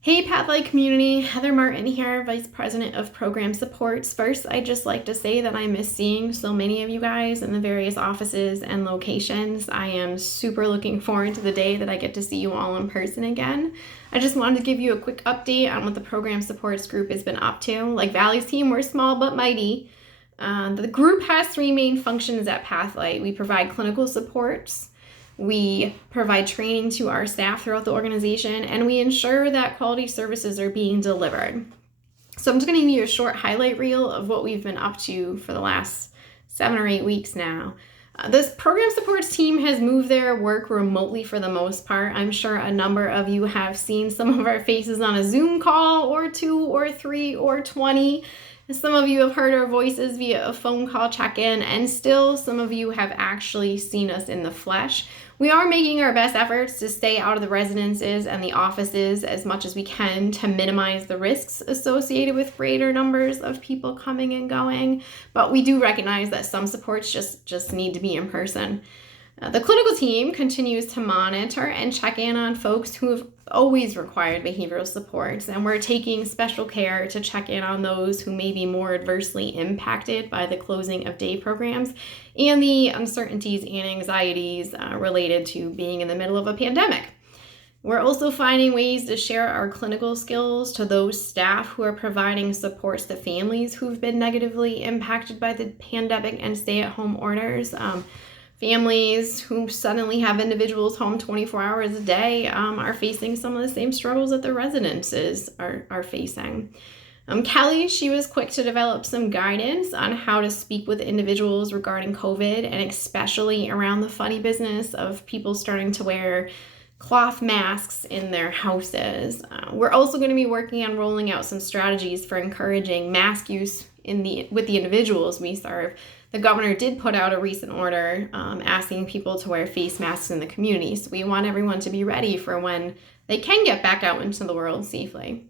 Hey Pathlight community, Heather Martin here, Vice President of Program Supports. First, I'd just like to say that I miss seeing so many of you guys in the various offices and locations. I am super looking forward to the day that I get to see you all in person again. I just wanted to give you a quick update on what the Program Supports group has been up to. Like Valley's team, we're small but mighty. The group has three main functions at Pathlight. We provide clinical supports, we provide training to our staff throughout the organization, and we ensure that quality services are being delivered. So I'm just going to give you a short highlight reel of what we've been up to for the last 7 or 8 weeks now. This program supports team has moved their work remotely for the most part. I'm sure a number of you have seen some of our faces on a Zoom call or 2 or 3 or 20. Some of you have heard our voices via a phone call check-in, and still some of you have actually seen us in the flesh. We are making our best efforts to stay out of the residences and the offices as much as we can to minimize the risks associated with greater numbers of people coming and going, but we do recognize that some supports just need to be in person. The clinical team continues to monitor and check in on folks who have always required behavioral supports, and we're taking special care to check in on those who may be more adversely impacted by the closing of day programs and the uncertainties and anxieties related to being in the middle of a pandemic. We're also finding ways to share our clinical skills to those staff who are providing supports to families who've been negatively impacted by the pandemic and stay-at-home orders. Families who suddenly have individuals home 24 hours a day are facing some of the same struggles that the residences are facing. Kelly, she was quick to develop some guidance on how to speak with individuals regarding COVID, and especially around the funny business of people starting to wear cloth masks in their houses. We're also going to be working on rolling out some strategies for encouraging mask use with the individuals we serve. The governor did put out a recent order asking people to wear face masks in the community. So we want everyone to be ready for when they can get back out into the world safely.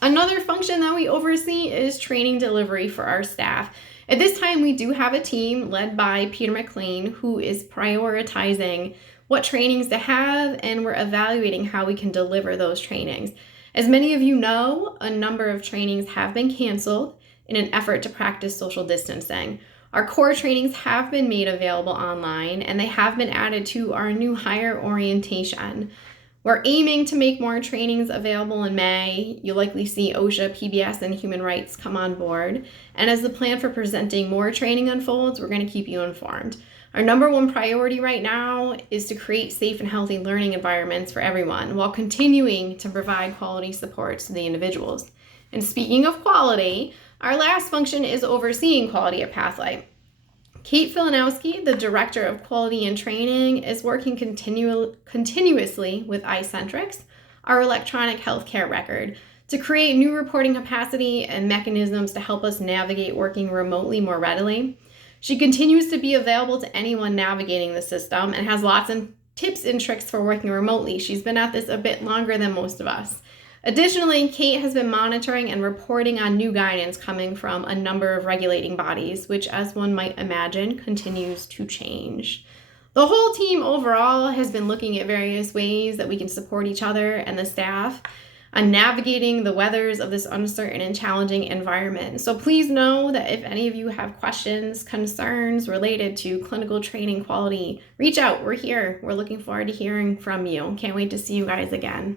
Another function that we oversee is training delivery for our staff. At this time, we do have a team led by Peter McLean who is prioritizing what trainings to have, and we're evaluating how we can deliver those trainings. As many of you know, a number of trainings have been canceled in an effort to practice social distancing. Our core trainings have been made available online, and they have been added to our new hire orientation. We're aiming to make more trainings available in May. You'll likely see OSHA, PBS, and human rights come on board. And as the plan for presenting more training unfolds, we're going to keep you informed. Our number one priority right now is to create safe and healthy learning environments for everyone while continuing to provide quality supports to the individuals. And speaking of quality, our last function is overseeing quality at Pathlight. Kate Filanowski, the Director of Quality and Training, is working continuously with iCentrix, our electronic healthcare record, to create new reporting capacity and mechanisms to help us navigate working remotely more readily. She continues to be available to anyone navigating the system and has lots of tips and tricks for working remotely. She's been at this a bit longer than most of us. Additionally, Kate has been monitoring and reporting on new guidance coming from a number of regulating bodies, which, as one might imagine, continues to change. The whole team overall has been looking at various ways that we can support each other and the staff on navigating the weathers of this uncertain and challenging environment. So please know that if any of you have questions, concerns related to clinical training quality, reach out. We're here. We're looking forward to hearing from you. Can't wait to see you guys again.